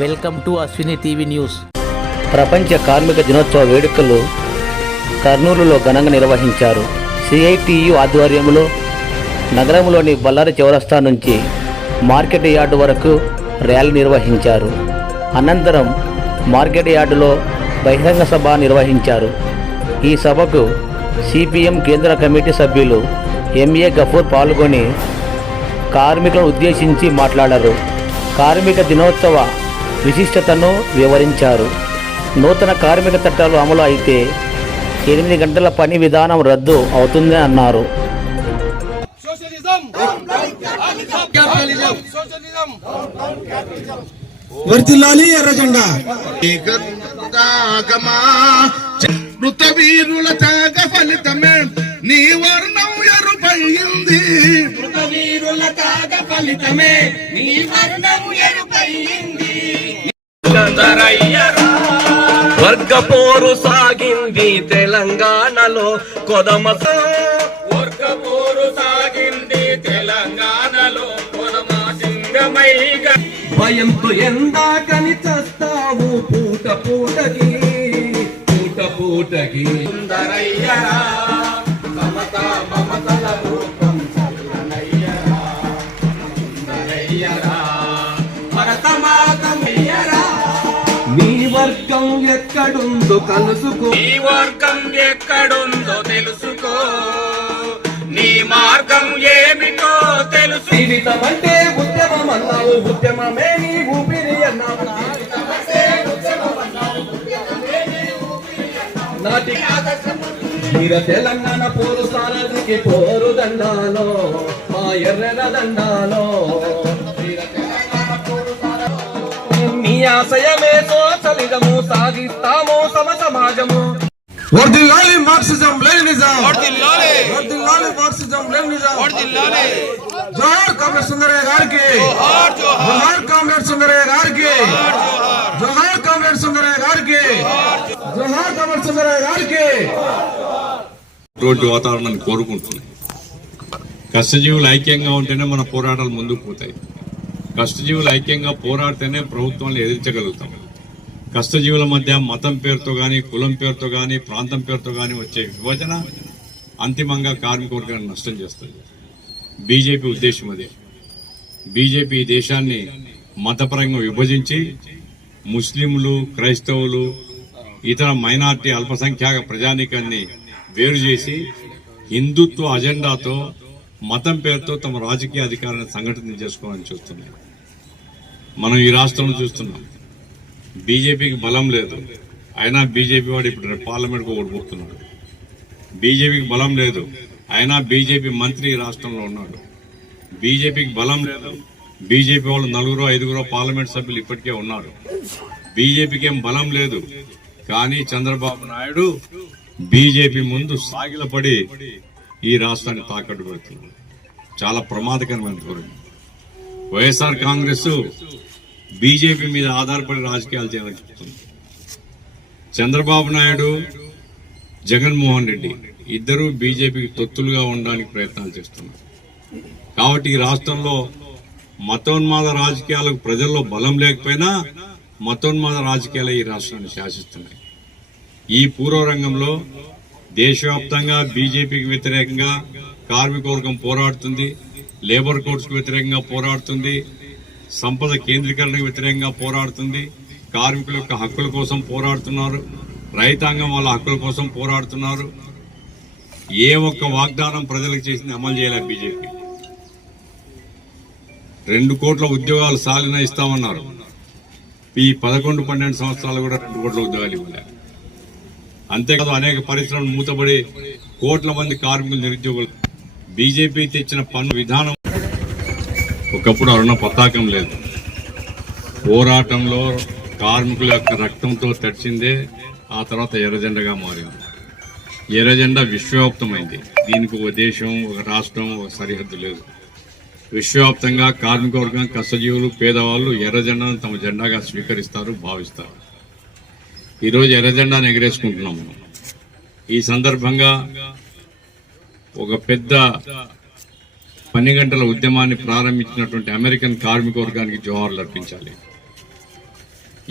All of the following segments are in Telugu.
Welcome to Ashwini TV news. ప్రపంచ కార్మిక దినోత్సవ వేడుకలు కర్నూలులో ఘనంగా నిర్వహించారు. సిఐటియు ఆధ్వర్యంలో నగరంలోని బల్లారి చౌరస్తా నుంచి మార్కెట్ యార్డు వరకు ర్యాలీ నిర్వహించారు. అనంతరం మార్కెట్ యార్డులో బహిరంగ సభ నిర్వహించారు. ఈ సభకు సిపిఎం కేంద్ర కమిటీ సభ్యులు ఎంఏ గఫూర్ పాల్గొని కార్మికులను ఉద్దేశించి మాట్లాడారు. కార్మిక దినోత్సవ విశిష్టతను వివరించారు. నూతన కార్మిక చట్టాలు అమలు అయితే ఎనిమిది గంటల పని విధానం రద్దు అవుతుందని అన్నారు. వర్తిల్లాలి ఎర్రజెండా. మృత వీరుల ఫలితమే నీ వర్ణం ఎరుపయింది వీరుల తాగ ఫలితమే నీ వర్ణం ఎరుపయింది వర్గ పోరు సాగింది తెలంగాణలో కొదమ వర్గ పోరు సాగింది తెలంగాణలో భయంతో ఎందాకని చస్తావు పూట పూటకి పూట పూటకి. సుందరయ్యరా. మమత మమతల వర్గం ఎక్కడుందో కలుసుకో. నీ వర్గం ఎక్కడుందో తెలుసుకో. నీ మార్గం ఏమిటో తెలుసు. జీవితం అంటే ఉద్యమం అన్నావు ఉద్యమమే నీ ఊపిరి అన్నావు. నాటి వీర తెలంగాణ పోరు సారథికి పోరు దండాలో మా ఎర్రన దండాలో. నీ ఆశయమే సోచలిదము సాగిస్తాము సమ సమాజము. వర్దిల్లాలి మార్క్సిజం లెనినిజం. వర్దిల్లాలి వర్దిల్లాలి మార్క్సిజం లెనినిజం. వర్దిల్లాలి జోహార్ కామ్రేడ్ సుందరయ్య గారికి. జోహార్ కామ్రేడ్ సుందరయ్య గారికి. జోహార్ కామ్రేడ్ సుందరయ్య గారికి. జోహార్ కామ్రేడ్ సుందరయ్య గారికి. ఇటువంటి వాతావరణాన్ని కోరుకుంటున్నాయి కష్టజీవులు ఐక్యంగా ఉంటేనే మన పోరాటాలు ముందుకు పోతాయి. కష్టజీవులు ఐక్యంగా పోరాడితేనే ప్రభుత్వాన్ని ఎదిరించగలుగుతాం. కష్టజీవుల మధ్య మతం పేరుతో కానీ కులం పేరుతో కానీ ప్రాంతం పేరుతో కానీ వచ్చే విభజన అంతిమంగా కార్మిక వర్గాన్ని నష్టం చేస్తుంది. బీజేపీ ఉద్దేశం అదే. బీజేపీ ఈ దేశాన్ని మతపరంగా విభజించి ముస్లింలు క్రైస్తవులు ఇతర మైనార్టీ అల్పసంఖ్యాక ప్రజానీకాన్ని వేరు చేసి హిందుత్వ అజెండాతో మతం పేరుతో తమ రాజకీయ అధికారాన్ని సంఘటన చేసుకోవాలని చూస్తున్నాయి. మనం ఈ రాష్ట్రంలో చూస్తున్నాం. బీజేపీకి బలం లేదు. అయినా బీజేపీ వాడు ఇప్పుడు పార్లమెంట్కు ఓడిపోతున్నాడు బీజేపీకి బలం లేదు. అయినా బీజేపీ మంత్రి ఈ రాష్ట్రంలో ఉన్నాడు. బీజేపీకి బలం లేదు. బీజేపీ వాళ్ళు నలుగురు ఐదుగురు పార్లమెంట్ సభ్యులు ఇప్పటికే ఉన్నారు. బీజేపీకి ఏం బలం లేదు. కానీ చంద్రబాబు నాయుడు బీజేపీ ముందు సాగిలపడి ఈ రాష్ట్రాన్ని తాకట్టు పెడుతున్నాడు. చాలా ప్రమాదకరమైన వైఎస్ఆర్ కాంగ్రెస్ బీజేపీ మీద ఆధారపడి రాజకీయాలు చేయాలని చంద్రబాబు నాయుడు జగన్మోహన్ రెడ్డి ఇద్దరూ బీజేపీకి తొత్తులుగా ఉండడానికి ప్రయత్నాలు చేస్తున్నారు. కాబట్టి ఈ రాష్ట్రంలో మతోన్మాద రాజకీయాలకు ప్రజల్లో బలం లేకపోయినా మతోన్మాద రాజకీయాలు ఈ రాష్ట్రాన్ని శాసిస్తున్నాయి. ఈ పూర్వరంగంలో దేశవ్యాప్తంగా బీజేపీకి వ్యతిరేకంగా కార్మికవర్గం పోరాడుతుంది లేబర్ కోర్ట్స్కు వ్యతిరేకంగా పోరాడుతుంది సంపద కేంద్రీకరణకు వ్యతిరేకంగా పోరాడుతుంది. కార్మికుల యొక్క హక్కుల కోసం పోరాడుతున్నారు. రైతాంగం వాళ్ళ హక్కుల కోసం పోరాడుతున్నారు. ఏ ఒక్క వాగ్దానం ప్రజలకు చేసింది అమలు చేయలేదు బీజేపీ. రెండు కోట్ల ఉద్యోగాలు సాలిన ఇస్తామన్నారు. ఈ పదకొండు పన్నెండు సంవత్సరాలు కూడా రెండు కోట్ల ఉద్యోగాలు ఇవ్వలేదు అంతేకాదు అనేక పరిశ్రమలు మూతబడి కోట్ల మంది కార్మికులు నిరుద్యోగులు. బీజేపీ తెచ్చిన పన్ను విధానం ఒకప్పుడు అరుణ పతాకం లేదు. పోరాటంలో కార్మికుల యొక్క రక్తంతో తడిచిందే ఆ తర్వాత ఎర్రజెండగా మారింది. ఎర్రజెండా విశ్వవ్యాప్తమైంది. దీనికి ఒక దేశం ఒక రాష్ట్రం ఒక సరిహద్దు లేదు. విశ్వవ్యాప్తంగా కార్మిక వర్గం కష్టజీవులు పేదవాళ్ళు ఎర్రజెండాను తమ జెండాగా స్వీకరిస్తారు భావిస్తారు. ఈరోజు ఎర్రజెండాను ఎగరేసుకుంటున్నాం మనం. ఈ సందర్భంగా ఒక పెద్ద పని గంటల ఉద్యమాన్ని ప్రారంభించినటువంటి అమెరికన్ కార్మిక వర్గానికి జోహార్లు అర్పించాలి.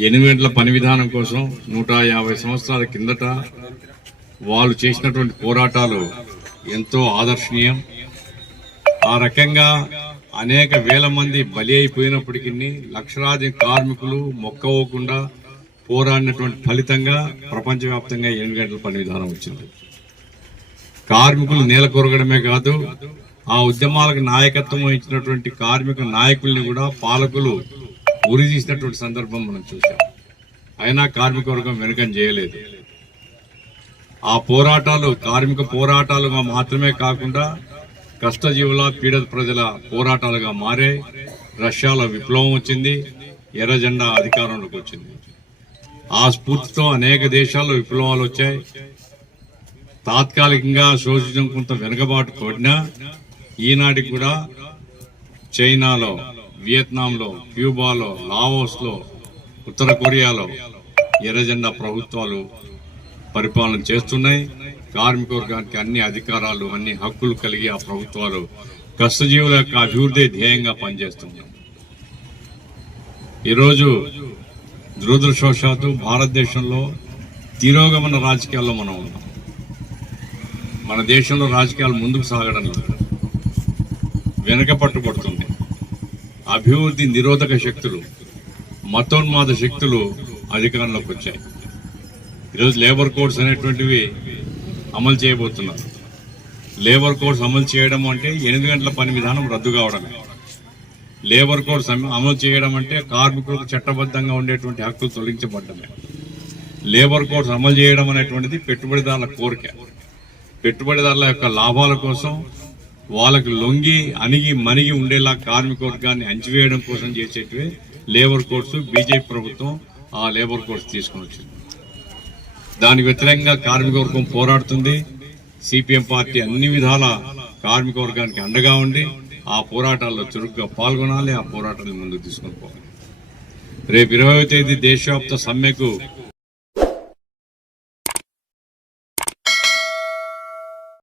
ఎనిమిది గంటల పని విధానం కోసం నూట యాభై సంవత్సరాల కిందట వాళ్ళు చేసినటువంటి పోరాటాలు ఎంతో ఆదర్శనీయం. ఆ రకంగా అనేక వేల మంది బలి అయిపోయినప్పటికీ లక్షలాది కార్మికులు మొక్కవకుండా పోరాడినటువంటి ఫలితంగా ప్రపంచవ్యాప్తంగా ఎనిమిది గంటల పని విధానం వచ్చింది. కార్మికులు నేల కొరగడమే కాదు ఆ ఉద్యమాలకు నాయకత్వం వహించినటువంటి కార్మిక నాయకుల్ని కూడా పాలకులు ఉరి తీసినటువంటి సందర్భం మనం చూసాం అయినా కార్మిక వర్గం వెనుకం చేయలేదు. ఆ పోరాటాలు కార్మిక పోరాటాలుగా మాత్రమే కాకుండా కష్టజీవుల పీడిత ప్రజల పోరాటాలుగా మారే రష్యాలో విప్లవం వచ్చింది ఎర్ర జెండా అధికారంలోకి వచ్చింది. ఆ స్ఫూర్తితో అనేక దేశాల్లో విప్లవాలు వచ్చాయి. తాత్కాలికంగా శోషించడం కొంత వెనుకబాటు పడినా ఈనాటికి కూడా చైనాలో వియత్నాంలో క్యూబాలో లావోస్లో ఉత్తర కొరియాలో ఎర్రజెండా ప్రభుత్వాలు పరిపాలన చేస్తున్నాయి. కార్మిక వర్గానికి అన్ని అధికారాలు అన్ని హక్కులు కలిగి ఆ ప్రభుత్వాలు కష్టజీవుల యొక్క అభివృద్ధి ధ్యేయంగా పనిచేస్తున్నాయి. ఈరోజు దురదృష్టవశాత్తు భారతదేశంలో తిరోగమన రాజకీయాల్లో మనం ఉన్నాం. మన దేశంలో రాజకీయాలు ముందుకు సాగడం లేదు. వెనక పట్టుబడుతుంది అభివృద్ధి నిరోధక శక్తులు మతోన్మాద శక్తులు అధికారంలోకి వచ్చాయి. ఈరోజు లేబర్ కోడ్స్ అనేటువంటివి అమలు చేయబోతున్నారు లేబర్ కోడ్స్ అమలు చేయడం అంటే ఎనిమిది గంటల పని విధానం రద్దు కావడమే. లేబర్ కోడ్స్ అమ- అమలు చేయడం అంటే కార్మికులకు చట్టబద్ధంగా ఉండేటువంటి హక్కులు తొలగించబడ్డమే. లేబర్ కోడ్స్ అమలు చేయడం అనేటువంటిది పెట్టుబడిదారుల కోరిక. పెట్టుబడిదారుల యొక్క లాభాల కోసం వాళ్ళకి లొంగి అణిగి మణిగి ఉండేలా కార్మిక వర్గాన్ని అంచివేయడం కోసం చేసేటివే లేబర్ కోడ్స్ బీజేపీ ప్రభుత్వం ఆ లేబర్ కోడ్స్ తీసుకుని వచ్చింది. దానికి వ్యతిరేకంగా కార్మిక వర్గం పోరాడుతుంది. సిపిఎం పార్టీ అన్ని విధాల కార్మిక వర్గానికి అండగా ఉండి ఆ పోరాటాల్లో చురుగ్గా పాల్గొనాలి ఆ పోరాటాన్ని ముందుకు తీసుకొని పోవాలి. రేపు ఇరవై తేదీ దేశవ్యాప్త సమ్మెకు